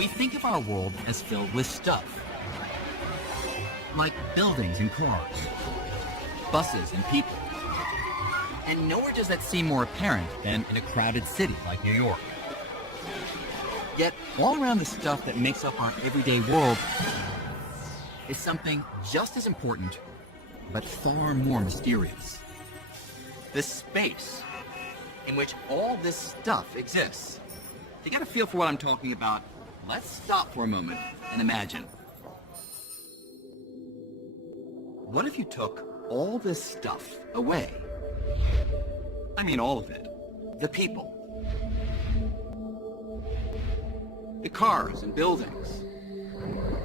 We think of our world as filled with stuff, like buildings and cars, buses and people. And nowhere does that seem more apparent than in a crowded city like New York. Yet, all around the stuff that makes up our everyday world is something just as important, but far more mysterious. The space in which all this stuff exists. To get a feel for what I'm talking about, let's stop for a moment and imagine. What if you took all this stuff away? I mean all of it. The people. The cars and buildings.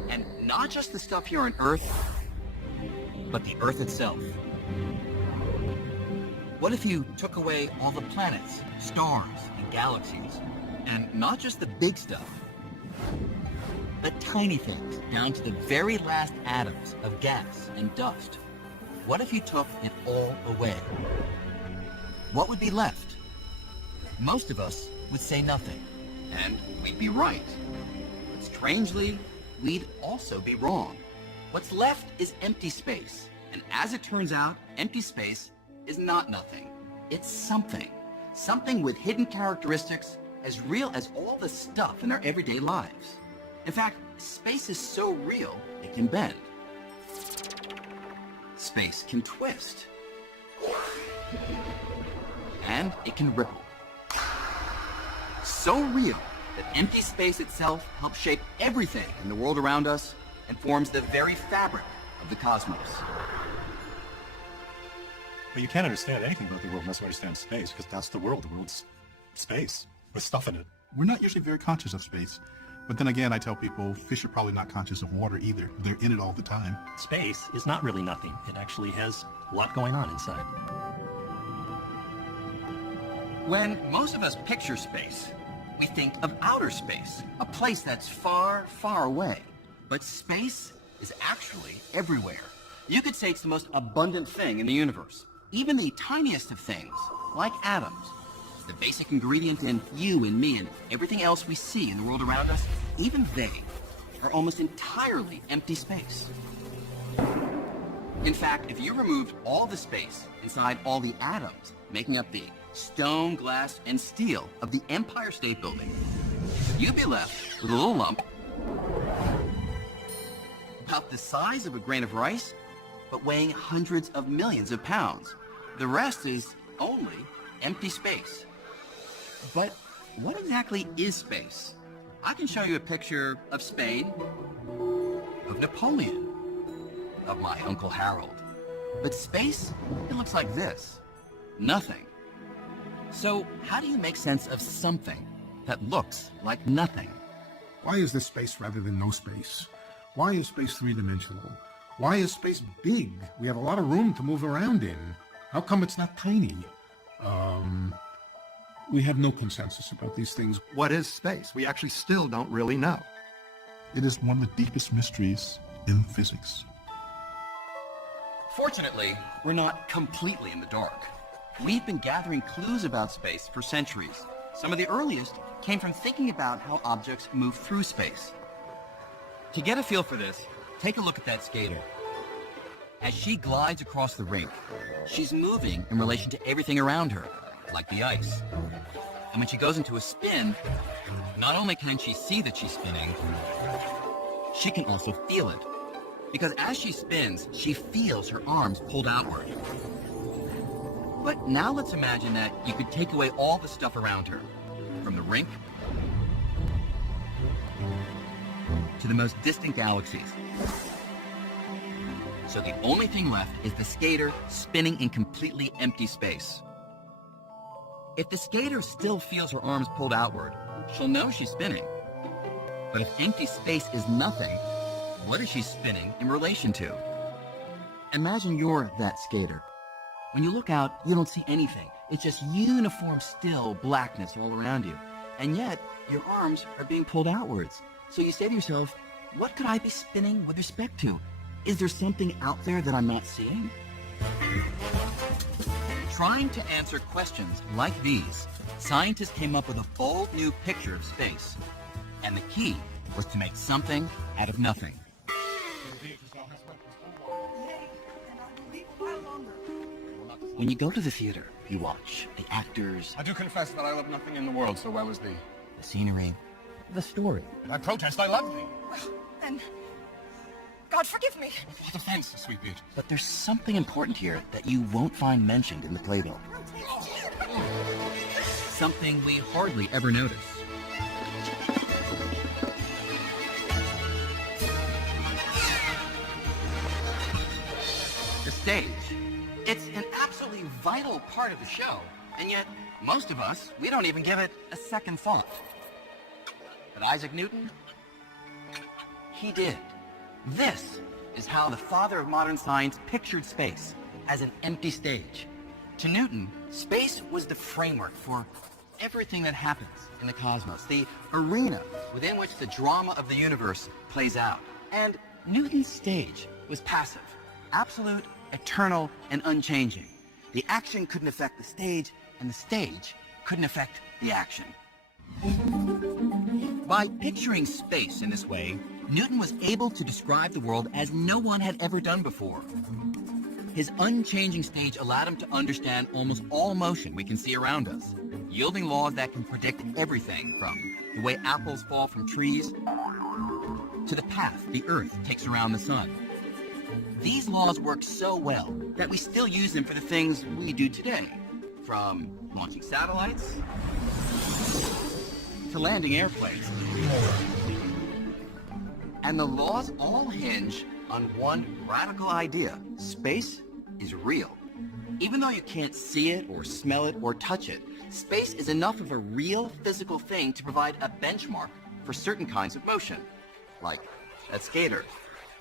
And not just the stuff here on Earth, but the Earth itself. What if you took away all the planets, stars, and galaxies? And not just the big stuff, the tiny things, down to the very last atoms of gas and dust. What if you took it all away? What would be left? Most of us would say nothing, and we'd be right. But strangely, we'd also be wrong. What's left is empty space, and as it turns out, empty space is not nothing. It's something. Something with hidden characteristics as real as all the stuff in our everyday lives. In fact, space is so real, it can bend. Space can twist. And it can ripple. So real that empty space itself helps shape everything in the world around us and forms the very fabric of the cosmos. But you can't understand anything about the world unless you understand space, because that's the world. The world's space with stuff in it. We're not usually very conscious of space. But then again, I tell people, fish are probably not conscious of water either. They're in it all the time. Space is not really nothing. It actually has a lot going on inside. When most of us picture space, we think of outer space, a place that's far, far away. But space is actually everywhere. You could say it's the most abundant thing in the universe. Even the tiniest of things, like atoms, the basic ingredient in you and me and everything else we see in the world around us, even they are almost entirely empty space. In fact, if you removed all the space inside all the atoms making up the stone, glass, and steel of the Empire State Building, you'd be left with a little lump about the size of a grain of rice, but weighing hundreds of millions of pounds. The rest is only empty space. But what exactly is space? I can show you a picture of Spain, of Napoleon, of my Uncle Harold. But space, it looks like this. Nothing. So how do you make sense of something that looks like nothing? Why is there space rather than no space? Why is space three-dimensional? Why is space big? We have a lot of room to move around in. How come it's not tiny? We have no consensus about these things. What is space? We actually still don't really know. It is one of the deepest mysteries in physics. Fortunately, we're not completely in the dark. We've been gathering clues about space for centuries. Some of the earliest came from thinking about how objects move through space. To get a feel for this, take a look at that skater. As she glides across the rink, she's moving in relation to everything around her, like the ice. And when she goes into a spin, not only can she see that she's spinning, she can also feel it. Because as she spins, she feels her arms pulled outward. But now let's imagine that you could take away all the stuff around her, from the rink to the most distant galaxies. So the only thing left is the skater spinning in completely empty space. If the skater still feels her arms pulled outward, she'll know she's spinning. But if empty space is nothing, what is she spinning in relation to? Imagine you're that skater. When you look out, you don't see anything. It's just uniform, still blackness all around you. And yet, your arms are being pulled outwards. So you say to yourself, what could I be spinning with respect to? Is there something out there that I'm not seeing? Trying to answer questions like these, scientists came up with a bold new picture of space. And the key was to make something out of nothing. When you go to the theater, you watch the actors, I do confess that I love nothing in the world so well as thee. the scenery, the story. I protest I love thee. Then, God forgive me. What offense, sweet beauty? But there's something important here that you won't find mentioned in the playbill. Something we hardly ever notice. The stage. It's an absolutely vital part of the show, and yet most of us, we don't even give it a second thought. But Isaac Newton, he did. This is how the father of modern science pictured space, as an empty stage. To Newton, space was the framework for everything that happens in the cosmos, the arena within which the drama of the universe plays out. And Newton's stage was passive, absolute, eternal, and unchanging. The action couldn't affect the stage, and the stage couldn't affect the action. By picturing space in this way, Newton was able to describe the world as no one had ever done before. His unchanging stage allowed him to understand almost all motion we can see around us, yielding laws that can predict everything from the way apples fall from trees to the path the Earth takes around the sun. These laws work so well that we still use them for the things we do today, from launching satellites to landing airplanes. And the laws all hinge on one radical idea. Space is real. Even though you can't see it or smell it or touch it, space is enough of a real physical thing to provide a benchmark for certain kinds of motion, like a skater.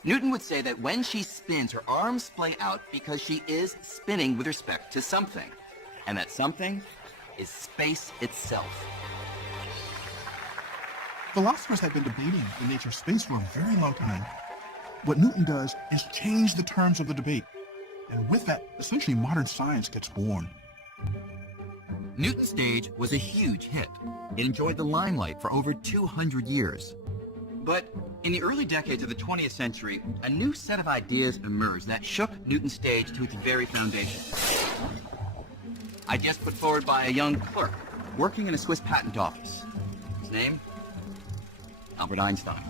Newton would say that when she spins, her arms splay out because she is spinning with respect to something. And that something is space itself. Philosophers have been debating the nature of space for a very long time. What Newton does is change the terms of the debate. And with that, essentially modern science gets born. Newton's stage was a huge hit. It enjoyed the limelight for over 200 years. But in the early decades of the 20th century, a new set of ideas emerged that shook Newton's stage to its very foundation. Ideas put forward by a young clerk working in a Swiss patent office. His name? Albert Einstein.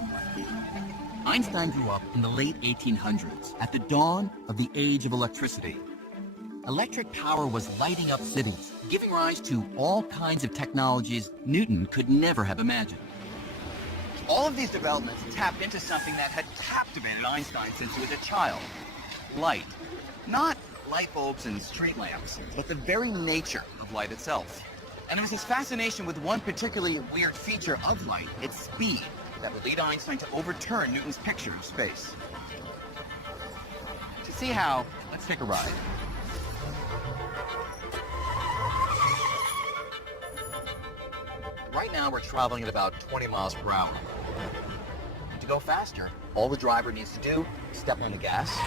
Einstein grew up in the late 1800s, at the dawn of the age of electricity. Electric power was lighting up cities, giving rise to all kinds of technologies Newton could never have imagined. All of these developments tapped into something that had captivated Einstein since he was a child. Light. Not light bulbs and street lamps, but the very nature of light itself. And it was his fascination with one particularly weird feature of light, its speed, that would lead Einstein to overturn Newton's picture of space. To see how, let's take a ride. Right now we're traveling at about 20 miles per hour. To go faster, all the driver needs to do is step on the gas,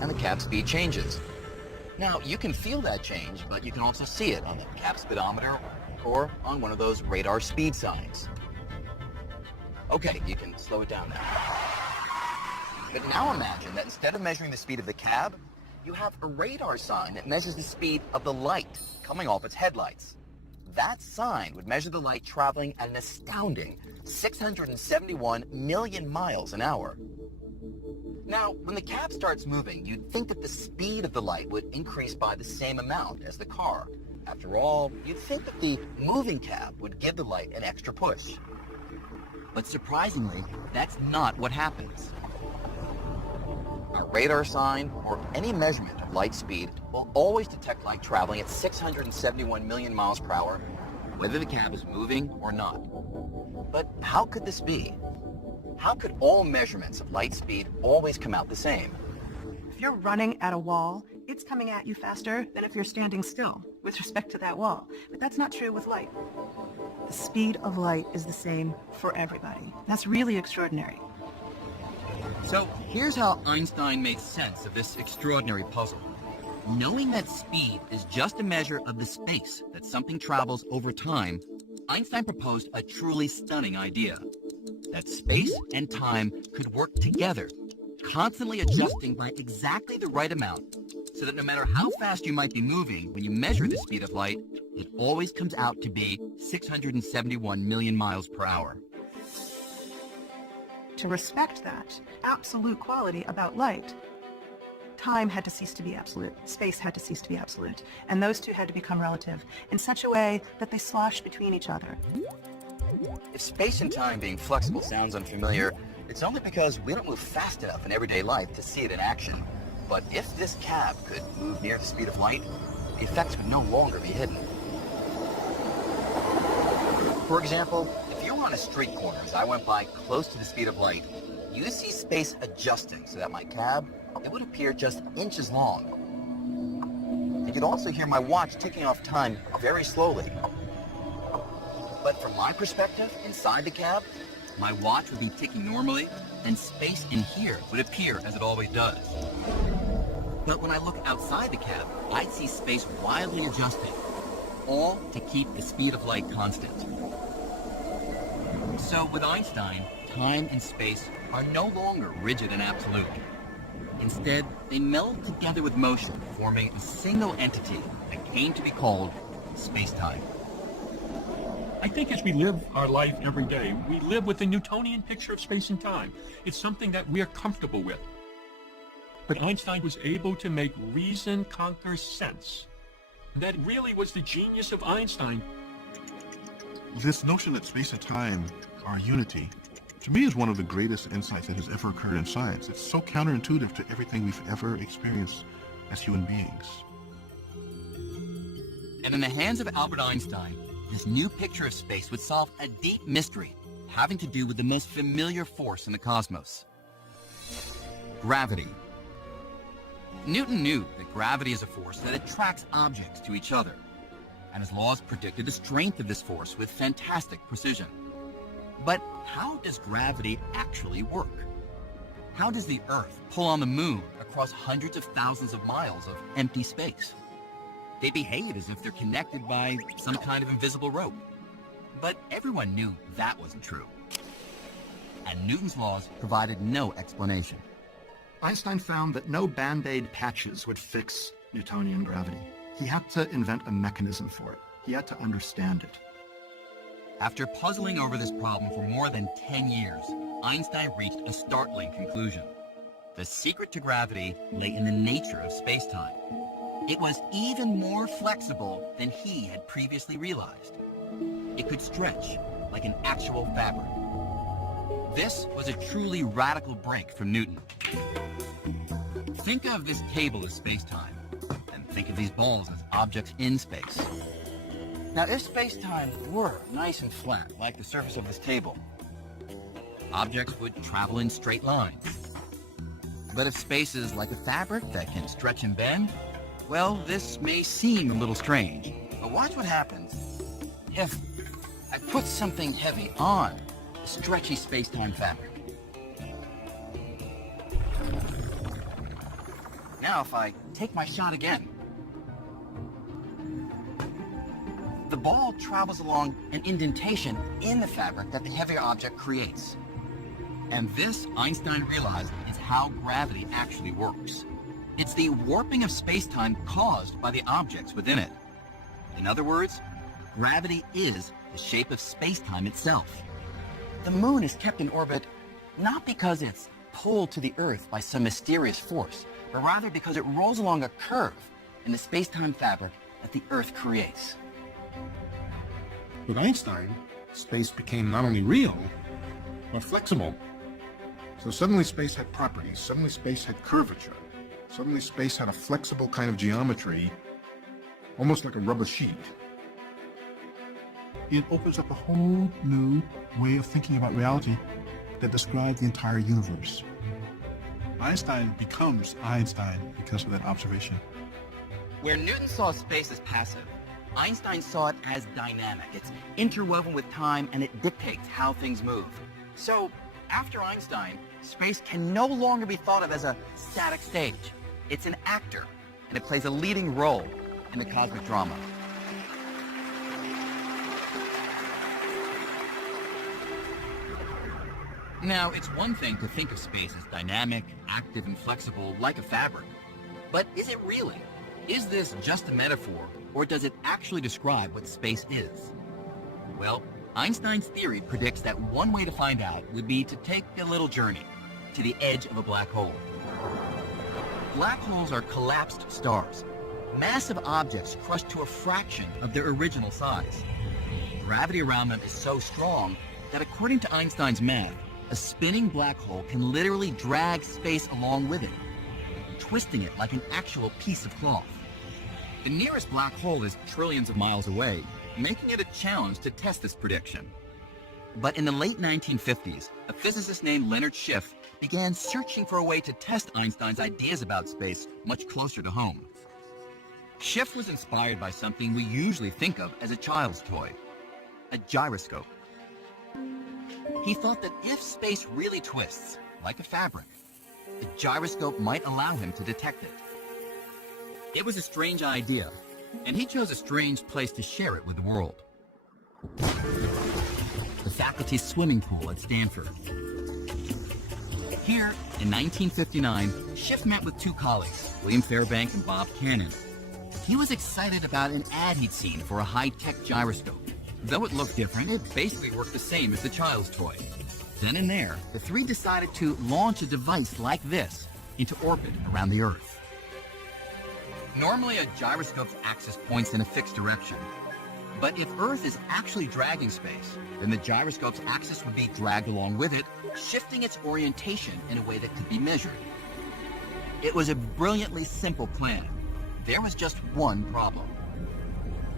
and the cab speed changes. Now, you can feel that change, but you can also see it on the cab speedometer or on one of those radar speed signs. Okay, you can slow it down now. But now imagine that instead of measuring the speed of the cab, you have a radar sign that measures the speed of the light coming off its headlights. That sign would measure the light traveling at an astounding 671 million miles an hour. Now, when the cab starts moving, you'd think that the speed of the light would increase by the same amount as the car. After all, you'd think that the moving cab would give the light an extra push. But surprisingly, that's not what happens. A radar sign or any measurement of light speed will always detect light traveling at 671 million miles per hour, whether the cab is moving or not. But how could this be? How could all measurements of light speed always come out the same? If you're running at a wall, it's coming at you faster than if you're standing still with respect to that wall. But that's not true with light. The speed of light is the same for everybody. That's really extraordinary. So here's how Einstein makes sense of this extraordinary puzzle. Knowing that speed is just a measure of the space that something travels over time, Einstein proposed a truly stunning idea. that space and time could work together, constantly adjusting by exactly the right amount, so that no matter how fast you might be moving when you measure the speed of light, it always comes out to be 671 million miles per hour. To respect that absolute quality about light, time had to cease to be absolute, space had to cease to be absolute, and those two had to become relative in such a way that they slosh between each other. If space and time being flexible sounds unfamiliar, it's only because we don't move fast enough in everyday life to see it in action. But if this cab could move near the speed of light, the effects would no longer be hidden. For example, if you were on a street corner as I went by close to the speed of light, you see space adjusting so that my cab, it would appear just inches long. And you'd also hear my watch ticking off time very slowly. But from my perspective, inside the cab, my watch would be ticking normally, and space in here would appear as it always does. But when I look outside the cab, I'd see space wildly adjusting, all to keep the speed of light constant. So with Einstein, time and space are no longer rigid and absolute. Instead, they meld together with motion, forming a single entity that came to be called space-time. I think as we live our life every day, we live with the Newtonian picture of space and time. It's something that we are comfortable with. But Einstein was able to make reason conquer sense. That really was the genius of Einstein. This notion that space and time are unity, to me, is one of the greatest insights that has ever occurred in science. It's so counterintuitive to everything we've ever experienced as human beings. And in the hands of Albert Einstein, this new picture of space would solve a deep mystery having to do with the most familiar force in the cosmos: gravity. Newton knew that gravity is a force that attracts objects to each other, and his laws predicted the strength of this force with fantastic precision. But how does gravity actually work? How does the Earth pull on the moon across hundreds of thousands of miles of empty space? They behave as if they're connected by some kind of invisible rope. But everyone knew that wasn't true. And Newton's laws provided no explanation. Einstein found that no Band-Aid patches would fix Newtonian gravity. He had to invent a mechanism for it. He had to understand it. After puzzling over this problem for more than 10 years, Einstein reached a startling conclusion. The secret to gravity lay in the nature of space-time. It was even more flexible than he had previously realized. It could stretch like an actual fabric. This was a truly radical break from Newton. Think of this table as space-time, and think of these balls as objects in space. Now, if space-time were nice and flat, like the surface of this table, objects would travel in straight lines. But if space is like a fabric that can stretch and bend, well, this may seem a little strange. But watch what happens if I put something heavy on the stretchy space-time fabric. Now, if I take my shot again, the ball travels along an indentation in the fabric that the heavier object creates. And this, Einstein realized, is how gravity actually works. It's the warping of space-time caused by the objects within it. In other words, gravity is the shape of space-time itself. The moon is kept in orbit not because it's pulled to the Earth by some mysterious force, but rather because it rolls along a curve in the space-time fabric that the Earth creates. With Einstein, space became not only real, but flexible. So suddenly space had properties, suddenly space had curvature, suddenly space had a flexible kind of geometry, almost like a rubber sheet. It opens up a whole new way of thinking about reality that describes the entire universe. Einstein becomes Einstein because of that observation. Where Newton saw space as passive, Einstein saw it as dynamic. It's interwoven with time, and it dictates how things move. So, after Einstein, space can no longer be thought of as a static stage. It's an actor, and it plays a leading role in the cosmic drama. Now, it's one thing to think of space as dynamic, active, and flexible like a fabric. But is it really? Is this just a metaphor, or does it actually describe what space is? Well, Einstein's theory predicts that one way to find out would be to take a little journey to the edge of a black hole. Black holes are collapsed stars, massive objects crushed to a fraction of their original size. Gravity around them is so strong that according to Einstein's math, a spinning black hole can literally drag space along with it, twisting it like an actual piece of cloth. The nearest black hole is trillions of miles away, making it a challenge to test this prediction. But in the late 1950s, a physicist named Leonard Schiff began searching for a way to test Einstein's ideas about space much closer to home. Schiff was inspired by something we usually think of as a child's toy, a gyroscope. He thought that if space really twists, like a fabric, the gyroscope might allow him to detect it. It was a strange idea, and he chose a strange place to share it with the world. The faculty's swimming pool at Stanford. Here, in 1959, Schiff met with two colleagues, William Fairbank and Bob Cannon. He was excited about an ad he'd seen for a high-tech gyroscope. Though it looked different, it basically worked the same as the child's toy. Then and there, the three decided to launch a device like this into orbit around the Earth. Normally, a gyroscope's axis points in a fixed direction. But if Earth is actually dragging space, then the gyroscope's axis would be dragged along with it, shifting its orientation in a way that could be measured. It was a brilliantly simple plan. There was just one problem.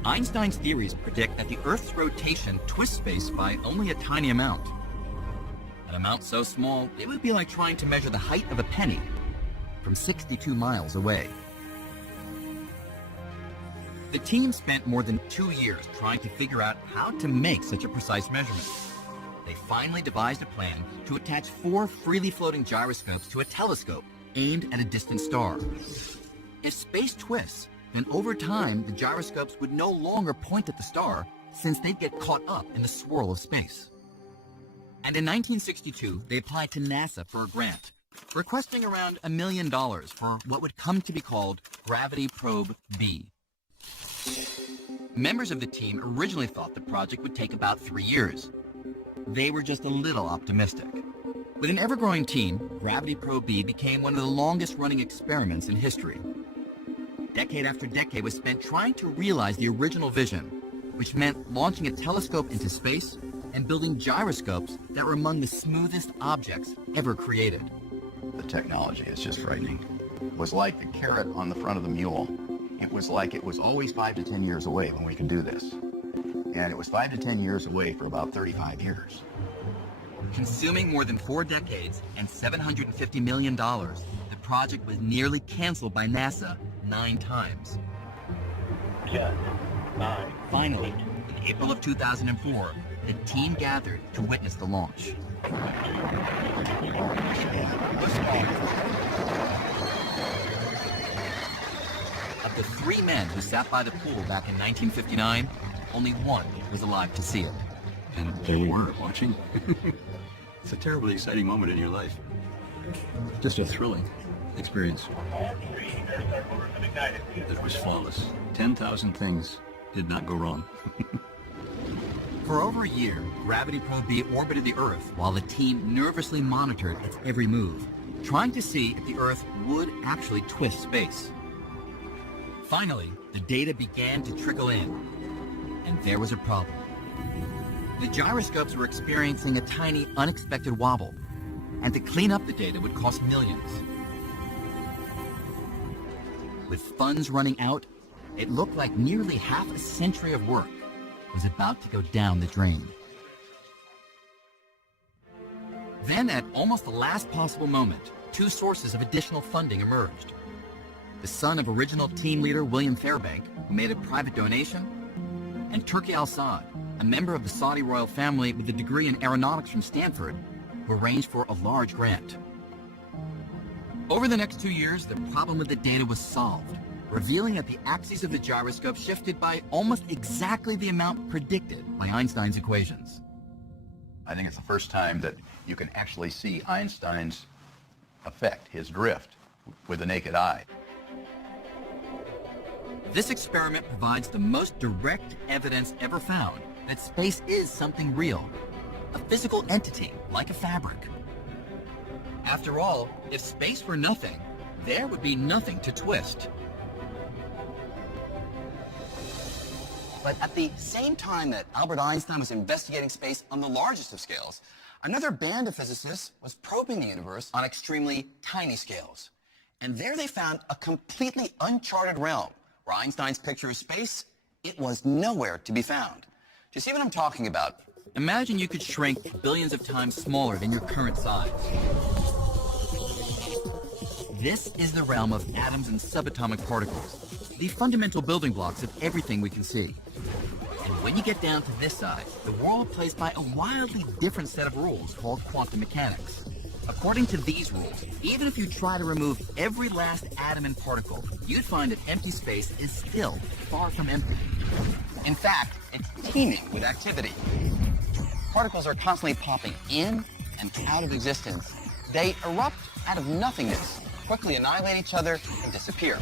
Einstein's theories predict that the Earth's rotation twists space by only a tiny amount. An amount so small, it would be like trying to measure the height of a penny from 62 miles away. The team spent more than 2 years trying to figure out how to make such a precise measurement. They finally devised a plan to attach 4 freely floating gyroscopes to a telescope aimed at a distant star. If space twists, then over time, the gyroscopes would no longer point at the star since they'd get caught up in the swirl of space. And in 1962, they applied to NASA for a grant, requesting around $1 million for what would come to be called Gravity Probe B. Members of the team originally thought the project would take about 3 years. They were just a little optimistic. With an ever-growing team, Gravity Probe B became one of the longest-running experiments in history. Decade after decade was spent trying to realize the original vision, which meant launching a telescope into space and building gyroscopes that were among the smoothest objects ever created. The technology is just frightening. It was like the carrot on the front of the mule. It was like it was always 5 to 10 years away when we could do this. And it was 5 to 10 years away for about 35 years. Consuming more than 4 decades and $750 million, the project was nearly canceled by NASA 9 times. 10, 9. Finally, in April of 2004, the team gathered to witness the launch. Of the 3 men who sat by the pool back in 1959, only one was alive to see it. And there we were, watching. It's a terribly exciting moment in your life. Just a thrilling experience. It was flawless. 10,000 things did not go wrong. For over a year, Gravity Probe B orbited the Earth while the team nervously monitored its every move, trying to see if the Earth would actually twist space. Finally, the data began to trickle in, and there was a problem. The gyroscopes were experiencing a tiny, unexpected wobble, and to clean up the data would cost millions. With funds running out, it looked like nearly half a century of work was about to go down the drain. Then, at almost the last possible moment, 2 sources of additional funding emerged. The son of original team leader William Fairbank, who made a private donation, and Turki Al-Saad, a member of the Saudi royal family with a degree in aeronautics from Stanford, who arranged for a large grant. Over the next 2 years, the problem with the data was solved, revealing that the axes of the gyroscope shifted by almost exactly the amount predicted by Einstein's equations. I think it's the first time that you can actually see Einstein's effect, his drift, with the naked eye. This experiment provides the most direct evidence ever found that space is something real, a physical entity like a fabric. After all, if space were nothing, there would be nothing to twist. But at the same time that Albert Einstein was investigating space on the largest of scales, another band of physicists was probing the universe on extremely tiny scales. And there they found a completely uncharted realm where Einstein's picture of space, it was nowhere to be found. Do you see what I'm talking about? Imagine you could shrink billions of times smaller than your current size. This is the realm of atoms and subatomic particles, the fundamental building blocks of everything we can see. And when you get down to this size, the world plays by a wildly different set of rules called quantum mechanics. According to these rules, even if you try to remove every last atom and particle, you'd find that empty space is still far from empty. In fact, it's teeming with activity. Particles are constantly popping in and out of existence. They erupt out of nothingness, quickly annihilate each other, and disappear.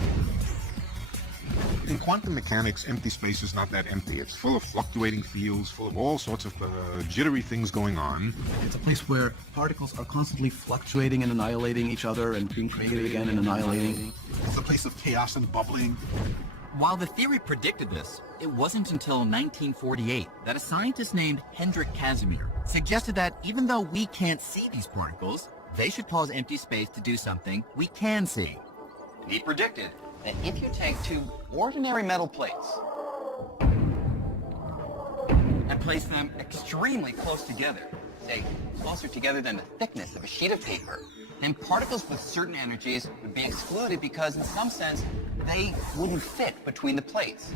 In quantum mechanics, empty space is not that empty. It's full of fluctuating fields, full of all sorts of jittery things going on. It's a place where particles are constantly fluctuating and annihilating each other and being created again and annihilating. It's a place of chaos and bubbling. While the theory predicted this, it wasn't until 1948 that a scientist named Hendrik Casimir suggested that even though we can't see these particles, they should cause empty space to do something we can see. He predicted that if you take two ordinary metal plates and place them extremely close together, say closer together than the thickness of a sheet of paper, then particles with certain energies would be excluded because in some sense they wouldn't fit between the plates.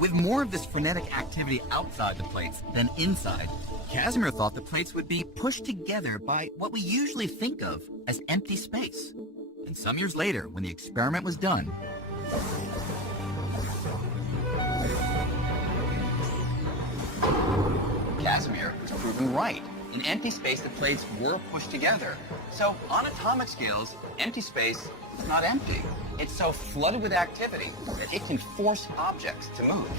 With more of this frenetic activity outside the plates than inside, Casimir thought the plates would be pushed together by what we usually think of as empty space. And some years later, when the experiment was done, Casimir was proven right. In empty space, the plates were pushed together. So on atomic scales, empty space is not empty. It's so flooded with activity that it can force objects to move.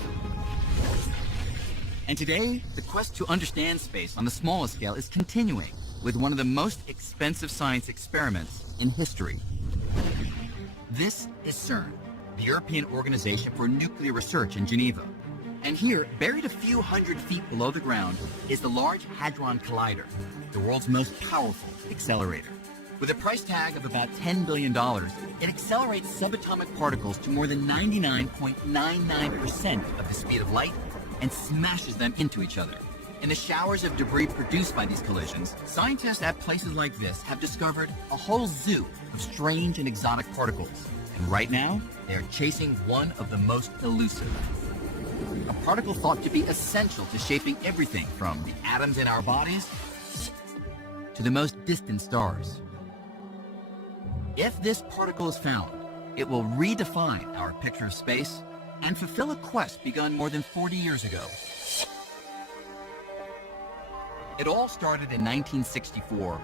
and today, the quest to understand space on the smallest scale is continuing with one of the most expensive science experiments in history. This is CERN, the European Organization for Nuclear Research in Geneva. And here, buried a few hundred feet below the ground, is the Large Hadron Collider, the world's most powerful accelerator. With a price tag of about $10 billion, it accelerates subatomic particles to more than 99.99% of the speed of light and smashes them into each other. In the showers of debris produced by these collisions, scientists at places like this have discovered a whole zoo of strange and exotic particles. And right now, they are chasing one of the most elusive. A particle thought to be essential to shaping everything from the atoms in our bodies to the most distant stars. If this particle is found, it will redefine our picture of space and fulfill a quest begun more than 40 years ago. It all started in 1964,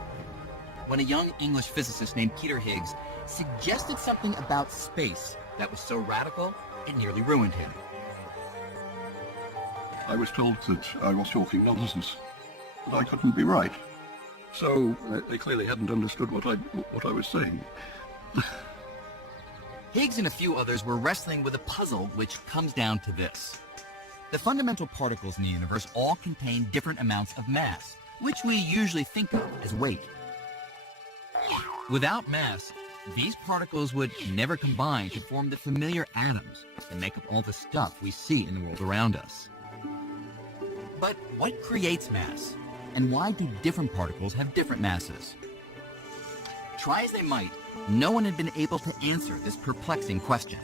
when a young English physicist named Peter Higgs suggested something about space that was so radical it nearly ruined him. I was told that I was talking nonsense, that I couldn't be right. So they clearly hadn't understood what I was saying. Higgs and a few others were wrestling with a puzzle which comes down to this. The fundamental particles in the universe all contain different amounts of mass, which we usually think of as weight. Without mass, these particles would never combine to form the familiar atoms that make up all the stuff we see in the world around us. But what creates mass? And why do different particles have different masses? Try as they might, no one had been able to answer this perplexing question.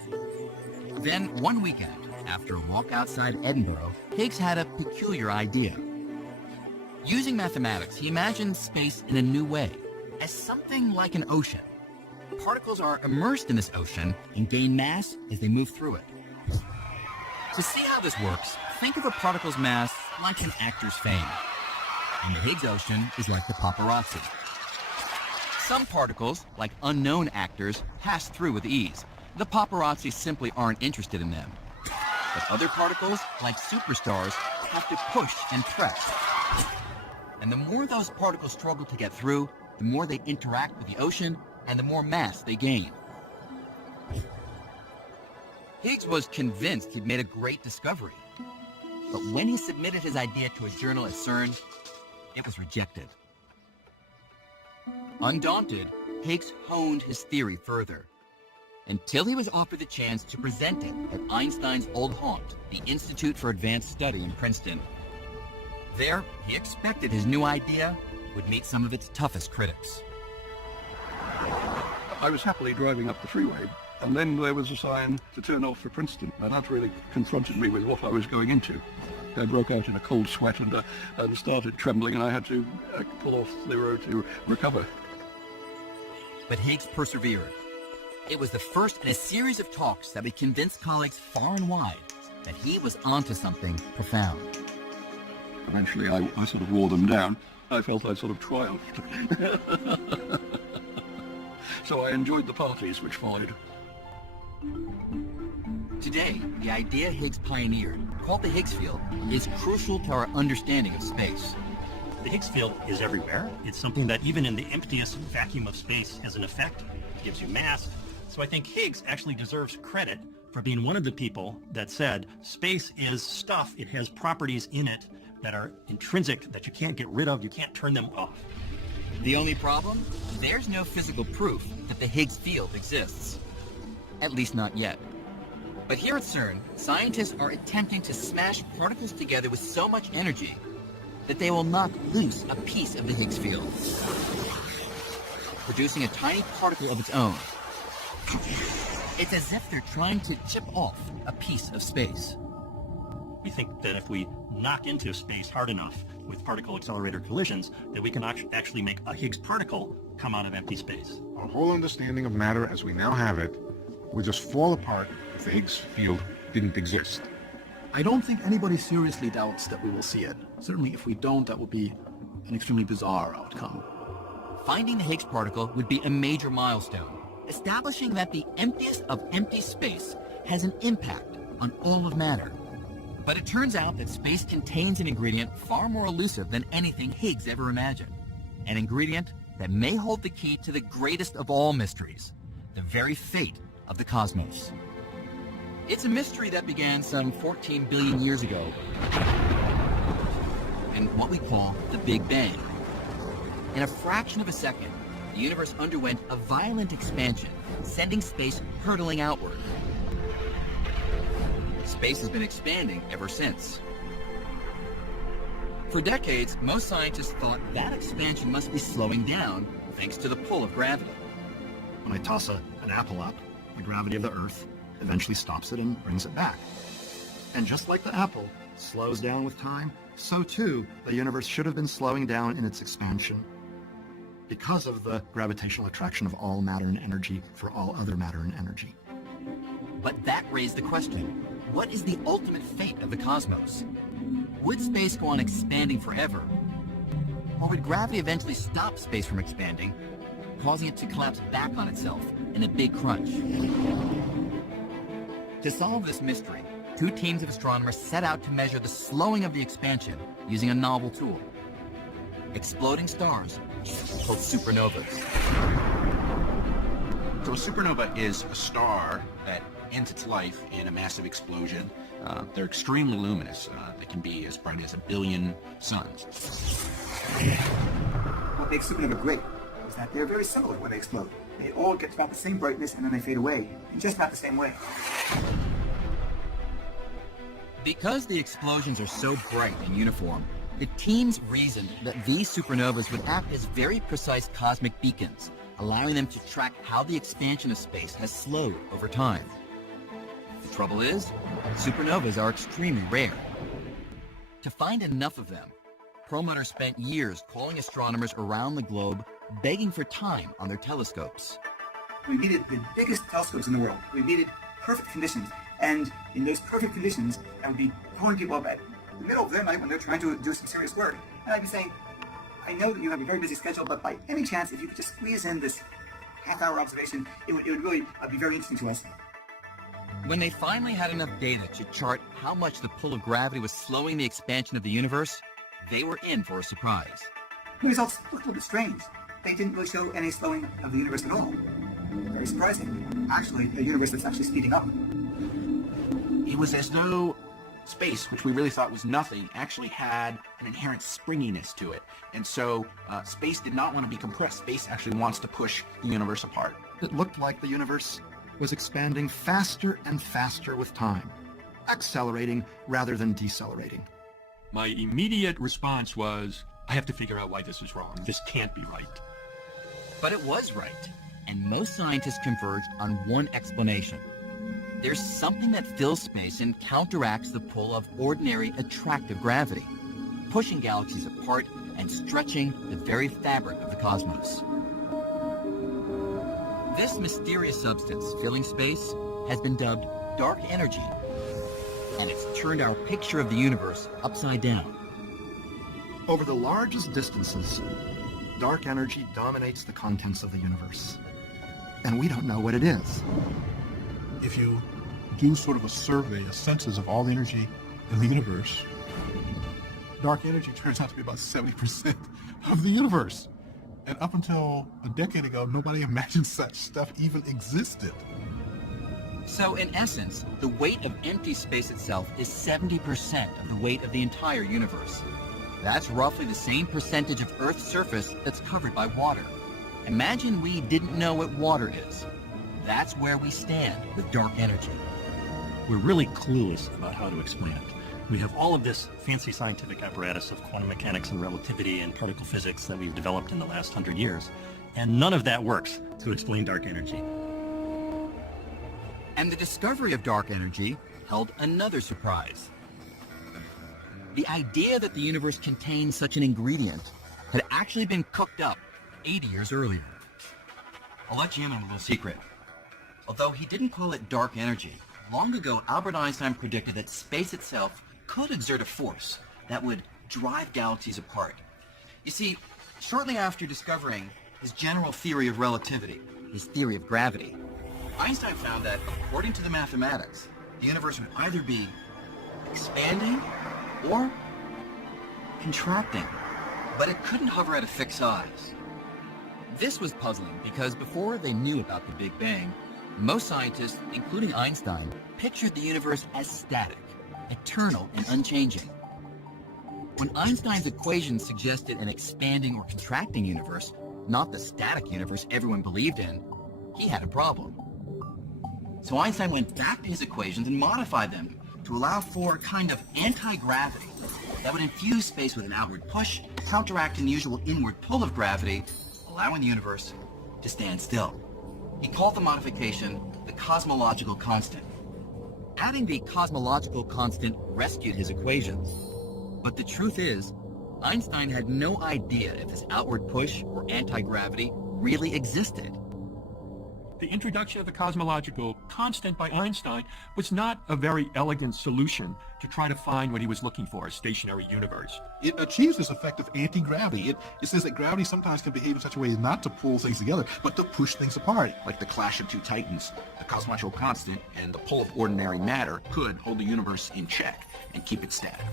Then, one weekend, after a walk outside Edinburgh, Higgs had a peculiar idea. Using mathematics, he imagined space in a new way, as something like an ocean. Particles are immersed in this ocean and gain mass as they move through it. To see how this works, think of a particle's mass like an actor's fame. And the Higgs ocean is like the paparazzi. Some particles, like unknown actors, pass through with ease. The paparazzi simply aren't interested in them. But other particles, like superstars, have to push and press. And the more those particles struggle to get through, the more they interact with the ocean and the more mass they gain. Higgs was convinced he'd made a great discovery. But when he submitted his idea to a journal at CERN, it was rejected. Undaunted, Higgs honed his theory further, until he was offered the chance to present it at Einstein's old haunt, the Institute for Advanced Study in Princeton. There, he expected his new idea would meet some of its toughest critics. I was happily driving up the freeway, and then there was a sign to turn off for Princeton, and that really confronted me with what I was going into. I broke out in a cold sweat and started trembling, and I had to pull off the road to recover. But Higgs persevered. It was the first in a series of talks that would convince colleagues far and wide that he was onto something profound. Eventually, I sort of wore them down. I felt I sort of triumphed. So I enjoyed the parties which followed. Today, the idea Higgs pioneered, called the Higgs field, is crucial to our understanding of space. The Higgs field is everywhere. It's something that even in the emptiest vacuum of space has an effect. It gives you mass. So I think Higgs actually deserves credit for being one of the people that said space is stuff. It has properties in it that are intrinsic, that you can't get rid of, you can't turn them off. The only problem? There's no physical proof that the Higgs field exists. At least not yet. But here at CERN, scientists are attempting to smash particles together with so much energy that they will knock loose a piece of the Higgs field, producing a tiny particle of its own. It's as if they're trying to chip off a piece of space. We think that if we knock into space hard enough with particle accelerator collisions, that we can actually make a Higgs particle come out of empty space. Our whole understanding of matter as we now have it would just fall apart if the Higgs field didn't exist. I don't think anybody seriously doubts that we will see it. Certainly if we don't, that would be an extremely bizarre outcome. Finding the Higgs particle would be a major milestone, establishing that the emptiest of empty space has an impact on all of matter. But it turns out that space contains an ingredient far more elusive than anything Higgs ever imagined. An ingredient that may hold the key to the greatest of all mysteries, the very fate of the cosmos. It's a mystery that began some 14 billion years ago in what we call the Big Bang. In a fraction of a second, the universe underwent a violent expansion, sending space hurtling outward. Space has been expanding ever since. For decades, most scientists thought that expansion must be slowing down thanks to the pull of gravity. When I toss an apple up, the gravity of the Earth eventually stops it and brings it back. And just like the apple slows down with time, so too the universe should have been slowing down in its expansion because of the gravitational attraction of all matter and energy for all other matter and energy. But that raised the question, what is the ultimate fate of the cosmos? Would space go on expanding forever? Or would gravity eventually stop space from expanding, causing it to collapse back on itself in a big crunch? To solve this mystery, two teams of astronomers set out to measure the slowing of the expansion using a novel tool: exploding stars called supernovas. So a supernova is a star that ends its life in a massive explosion. They're extremely luminous. They can be as bright as 1 billion suns. What makes supernova great is that they're very similar when they explode. They all get about the same brightness and then they fade away in just about the same way. Because the explosions are so bright and uniform, the teams reasoned that these supernovas would act as very precise cosmic beacons, allowing them to track how the expansion of space has slowed over time. The trouble is, supernovas are extremely rare. To find enough of them, Perlmutter spent years calling astronomers around the globe begging for time on their telescopes. We needed the biggest telescopes in the world. We needed perfect conditions. And in those perfect conditions, I would be calling people up at the middle of the night when they're trying to do some serious work. And I'd be saying, I know that you have a very busy schedule, but by any chance, if you could just squeeze in this half-hour observation, it would really be very interesting to us. When they finally had enough data to chart how much the pull of gravity was slowing the expansion of the universe, they were in for a surprise. The results looked a little bit strange. They didn't really show any slowing of the universe at all. Very surprising. Actually, a universe that's actually speeding up. It was as though space, which we really thought was nothing, actually had an inherent springiness to it. And so space did not want to be compressed. Space actually wants to push the universe apart. It looked like the universe was expanding faster and faster with time, accelerating rather than decelerating. My immediate response was, I have to figure out why this is wrong. This can't be right. But it was right, and most scientists converged on one explanation. There's something that fills space and counteracts the pull of ordinary attractive gravity, pushing galaxies apart and stretching the very fabric of the cosmos. This mysterious substance filling space has been dubbed dark energy, and it's turned our picture of the universe upside down. Over the largest distances, dark energy dominates the contents of the universe, and we don't know what it is. If you do sort of a survey, a census of all the energy in the universe, dark energy turns out to be about 70% of the universe. And up until a decade ago, nobody imagined such stuff even existed. So in essence, the weight of empty space itself is 70% of the weight of the entire universe. That's roughly the same percentage of Earth's surface that's covered by water. Imagine we didn't know what water is. That's where we stand with dark energy. We're really clueless about how to explain it. We have all of this fancy scientific apparatus of quantum mechanics and relativity and particle physics that we've developed in the last 100 years, and none of that works to explain dark energy. And the discovery of dark energy held another surprise. The idea that the universe contained such an ingredient had actually been cooked up 80 years earlier. I'll let you in on a little secret. Although he didn't call it dark energy, long ago Albert Einstein predicted that space itself could exert a force that would drive galaxies apart. You see, shortly after discovering his general theory of relativity, his theory of gravity, Einstein found that, according to the mathematics, the universe would either be expanding or contracting, but it couldn't hover at a fixed size. This was puzzling because before they knew about the Big Bang, most scientists, including Einstein, pictured the universe as static, eternal and unchanging. When Einstein's equations suggested an expanding or contracting universe, not the static universe everyone believed in, he had a problem. So Einstein went back to his equations and modified them to allow for a kind of anti-gravity that would infuse space with an outward push, counteracting the usual inward pull of gravity, allowing the universe to stand still. He called the modification the cosmological constant. Adding the cosmological constant rescued his equations. But the truth is, Einstein had no idea if this outward push or anti-gravity really existed. The introduction of the cosmological constant by Einstein was not a very elegant solution to try to find what he was looking for, a stationary universe. It achieves this effect of anti-gravity. It says that gravity sometimes can behave in such a way as not to pull things together, but to push things apart. Like the clash of two titans, the cosmological constant and the pull of ordinary matter could hold the universe in check and keep it static.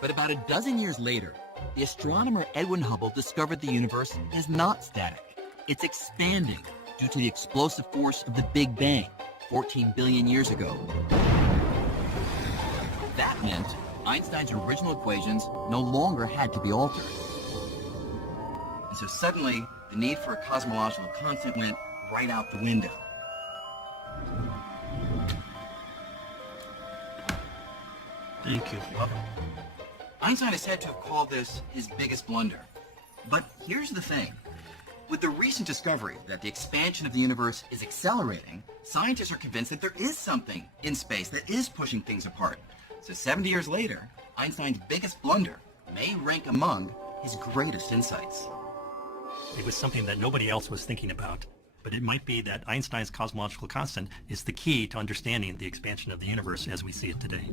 But about a dozen years later, the astronomer Edwin Hubble discovered the universe is not static. It's expanding due to the explosive force of the Big Bang, 14 billion years ago. That meant Einstein's original equations no longer had to be altered. And so suddenly, the need for a cosmological constant went right out the window. Thank you. Einstein is said to have called this his biggest blunder. But here's the thing. With the recent discovery that the expansion of the universe is accelerating, scientists are convinced that there is something in space that is pushing things apart. So 70 years later, Einstein's biggest blunder may rank among his greatest insights. It was something that nobody else was thinking about, but it might be that Einstein's cosmological constant is the key to understanding the expansion of the universe as we see it today.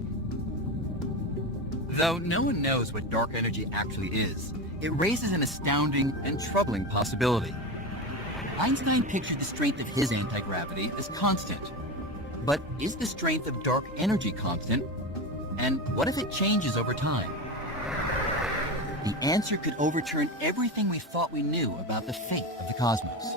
Though no one knows what dark energy actually is, it raises an astounding and troubling possibility. Einstein pictured the strength of his anti-gravity as constant. But is the strength of dark energy constant? And what if it changes over time? The answer could overturn everything we thought we knew about the fate of the cosmos.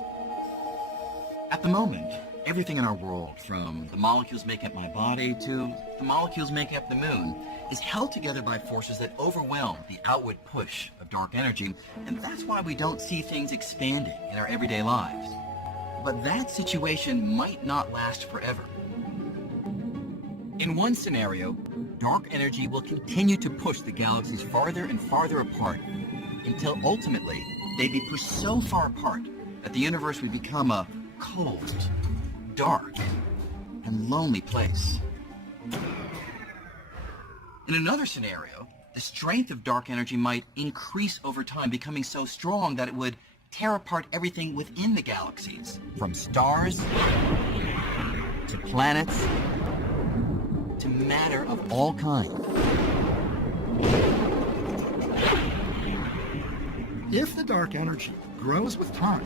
At the moment, everything in our world, from the molecules making up my body to the molecules making up the moon, is held together by forces that overwhelm the outward push of dark energy, and that's why we don't see things expanding in our everyday lives. But that situation might not last forever. In one scenario, dark energy will continue to push the galaxies farther and farther apart until ultimately they'd be pushed so far apart that the universe would become a cold, dark, and lonely place. In another scenario, the strength of dark energy might increase over time, becoming so strong that it would tear apart everything within the galaxies, from stars to planets to matter of all kinds. If the dark energy grows with time,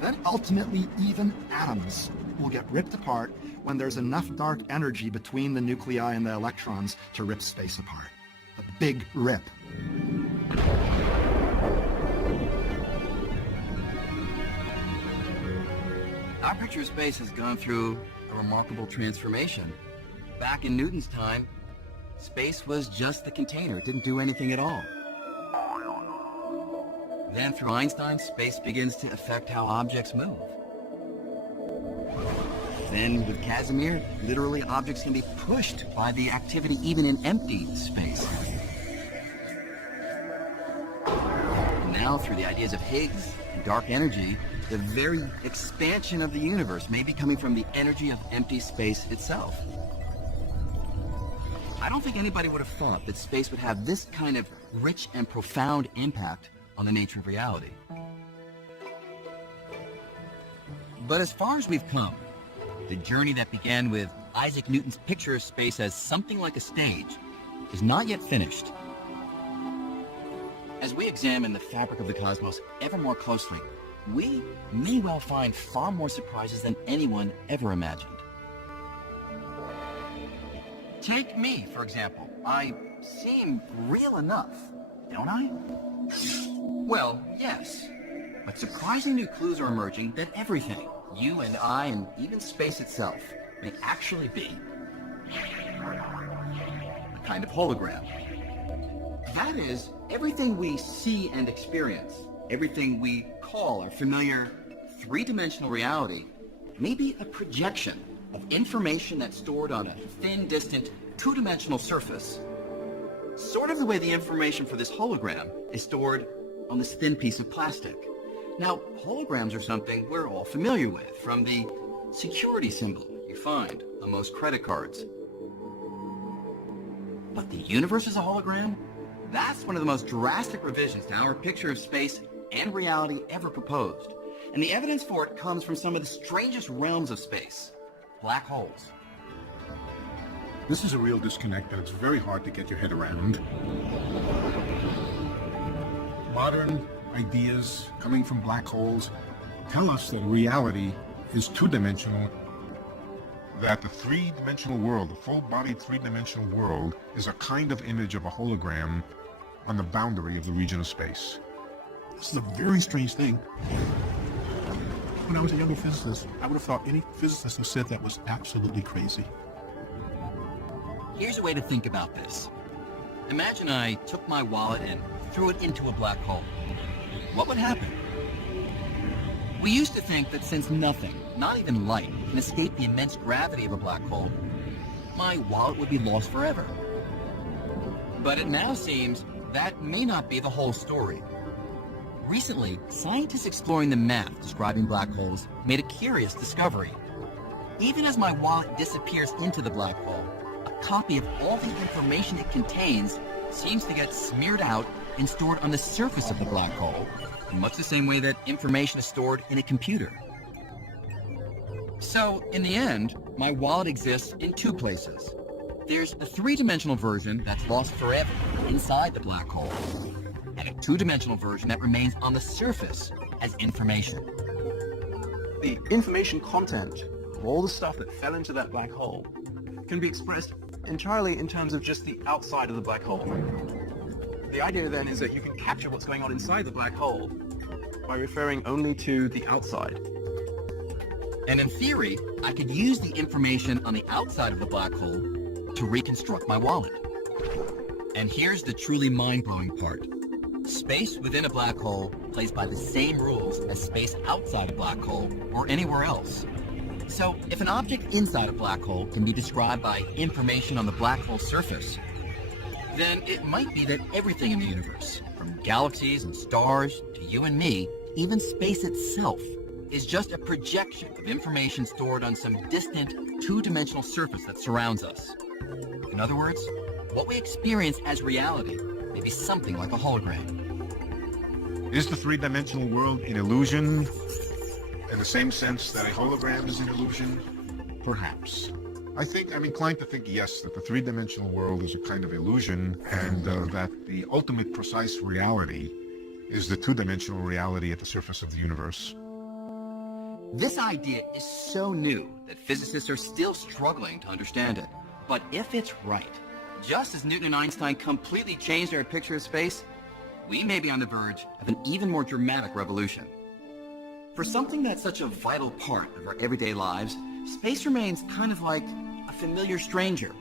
then ultimately even atoms will get ripped apart when there's enough dark energy between the nuclei and the electrons to rip space apart. A big rip. Our picture of space has gone through a remarkable transformation. Back in Newton's time, space was just the container. It didn't do anything at all. Then through Einstein, space begins to affect how objects move. Then with Casimir, literally objects can be pushed by the activity even in empty space. And now through the ideas of Higgs and dark energy, the very expansion of the universe may be coming from the energy of empty space itself. I don't think anybody would have thought that space would have this kind of rich and profound impact on the nature of reality. But as far as we've come, the journey that began with Isaac Newton's picture of space as something like a stage is not yet finished. As we examine the fabric of the cosmos ever more closely, we may well find far more surprises than anyone ever imagined. Take me, for example. I seem real enough, don't I? Well, yes. But surprising new clues are emerging that everything, you and I and even space itself, may actually be a kind of hologram. That is, everything we see and experience, everything we call our familiar three-dimensional reality, may be a projection of information that's stored on a thin, distant, two-dimensional surface. Sort of the way the information for this hologram is stored on this thin piece of plastic. Now, holograms are something we're all familiar with, from the security symbol you find on most credit cards. But the universe is a hologram? That's one of the most drastic revisions to our picture of space and reality ever proposed. And the evidence for it comes from some of the strangest realms of space, black holes. This is a real disconnect and it's very hard to get your head around. Modern ideas coming from black holes tell us that reality is two-dimensional. That the three-dimensional world, the full-bodied three-dimensional world, is a kind of image of a hologram on the boundary of the region of space. This is a very strange thing. When I was a younger physicist, I would have thought any physicist who said that was absolutely crazy. Here's a way to think about this. Imagine I took my wallet and threw it into a black hole. What would happen? We used to think that since nothing, not even light, can escape the immense gravity of a black hole, my wallet would be lost forever. But it now seems that may not be the whole story. Recently, scientists exploring the math describing black holes made a curious discovery. Even as my wallet disappears into the black hole, a copy of all the information it contains seems to get smeared out and stored on the surface of the black hole, in much the same way that information is stored in a computer. So, in the end, my wallet exists in two places. There's the three-dimensional version that's lost forever inside the black hole. and a two-dimensional version that remains on the surface as information. The information content of all the stuff that fell into that black hole can be expressed entirely in terms of just the outside of the black hole. The idea then is that you can capture what's going on inside the black hole by referring only to the outside. And in theory, I could use the information on the outside of the black hole to reconstruct my wallet. And here's the truly mind-blowing part. Space within a black hole plays by the same rules as space outside a black hole or anywhere else. So if an object inside a black hole can be described by information on the black hole surface, then it might be that everything in the universe, from galaxies and stars to you and me, even space itself, is just a projection of information stored on some distant two-dimensional surface that surrounds us. In other words, what we experience as reality may be something like a hologram. Is the three-dimensional world an illusion in the same sense that a hologram is an illusion? Perhaps. I'm inclined to think yes, that the three-dimensional world is a kind of illusion, and that the ultimate precise reality is the two-dimensional reality at the surface of the universe. This idea is so new that physicists are still struggling to understand it. But if it's right, just as Newton and Einstein completely changed our picture of space, we may be on the verge of an even more dramatic revolution. For something that's such a vital part of our everyday lives, space remains kind of like a familiar stranger.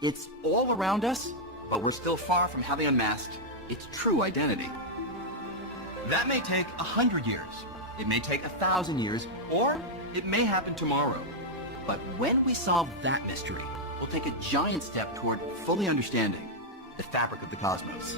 It's all around us, but we're still far from having unmasked its true identity. That may take 100 years, it may take 1,000 years, or it may happen tomorrow. But when we solve that mystery, we'll take a giant step toward fully understanding the fabric of the cosmos.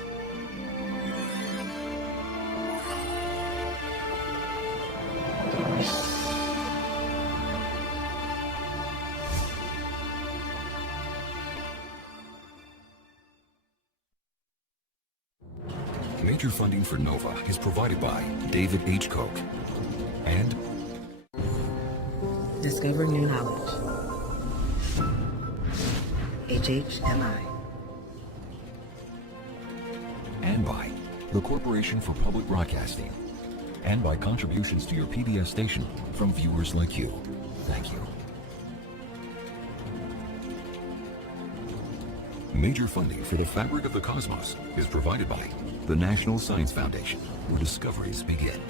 Major funding for NOVA is provided by David H. Koch and Discover New Knowledge. HHMI. and by the Corporation for Public Broadcasting, and by contributions to your PBS station from viewers like you. Thank you. Major funding for the fabric of the cosmos is provided by the National Science Foundation, where discoveries begin.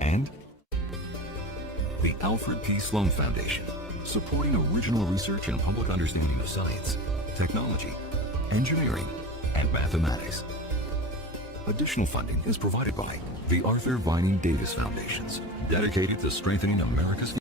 And the Alfred P. Sloan Foundation, supporting original research and public understanding of science, technology, engineering, and mathematics. Additional funding is provided by the Arthur Vining Davis Foundations, dedicated to strengthening America's